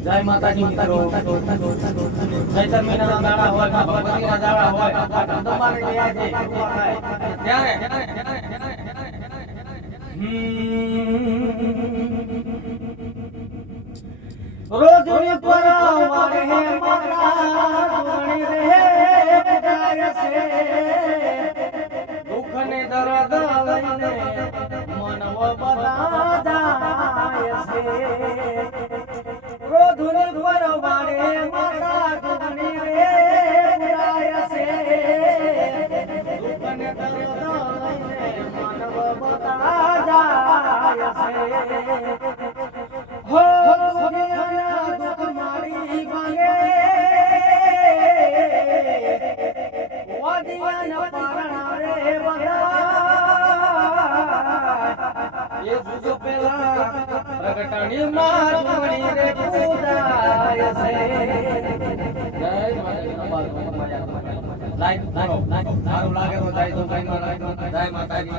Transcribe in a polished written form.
જય માતાજી મિત્રો ચૈતર મહિનાના દાડા હોય ભગવતીના દાડા હોય તમારે ત્યાં છે ત્યારે રોજ પર વારે માતા ધૂણી રહે જાય છે દુઃખ ને દર્દ લઈને મનવ બધા જાય છે રોધુને પર વારે માતા ધૂણી રહે જાય છે દુઃખ ને દર્દ લઈને મનવ બધા જાય છે હો પ્રગટાણી મારી રે પૂજાય છે જય માતાજી લાઈક કરો સારું લાગે તો જાય તો કઈ ન લાગે જય માતાજી